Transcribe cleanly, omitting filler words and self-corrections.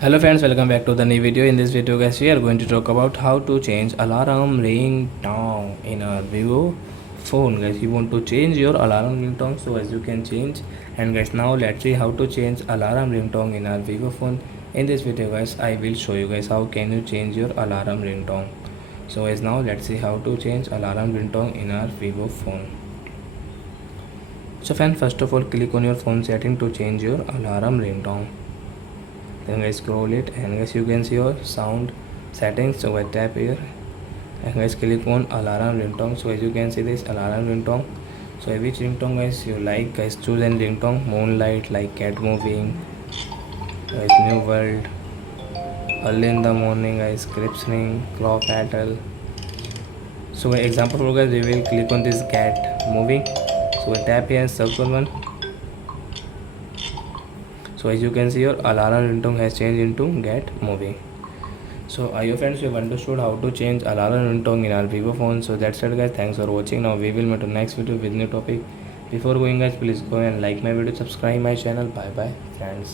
Hello friends, welcome back to the new video. In this video guys, we are going to talk about how to change alarm ringtone in our Vivo phone. Guys, you want to change your alarm ringtone, so as you can change. And guys, now let's see how to change alarm ringtone in our Vivo phone. In this video guys, I will show you guys how can you change your alarm ringtone. So as now let's see how to change alarm ringtone in our Vivo phone. So friend, first of all click on your phone setting to change your alarm ringtone. Then guys scroll it and guys you can see your sound settings. So I tap here and guys click on alarm ringtone. So as you can see this alarm ringtone, so which ringtone guys you like, guys choose any ringtone. Moonlight, like cat moving, guys new world, early in the morning, guys crips ring, claw battle. So example for guys, we will click on this cat moving. So I tap here and circle one. So as you can see your alarm ringtone has changed into get moving. So I hope friends you have understood how to change alarm ringtone in our Vivo phone. So that's it guys, thanks for watching. Now we will meet in next video with new topic. Before going guys, please go and like my video, subscribe my channel. Bye bye friends.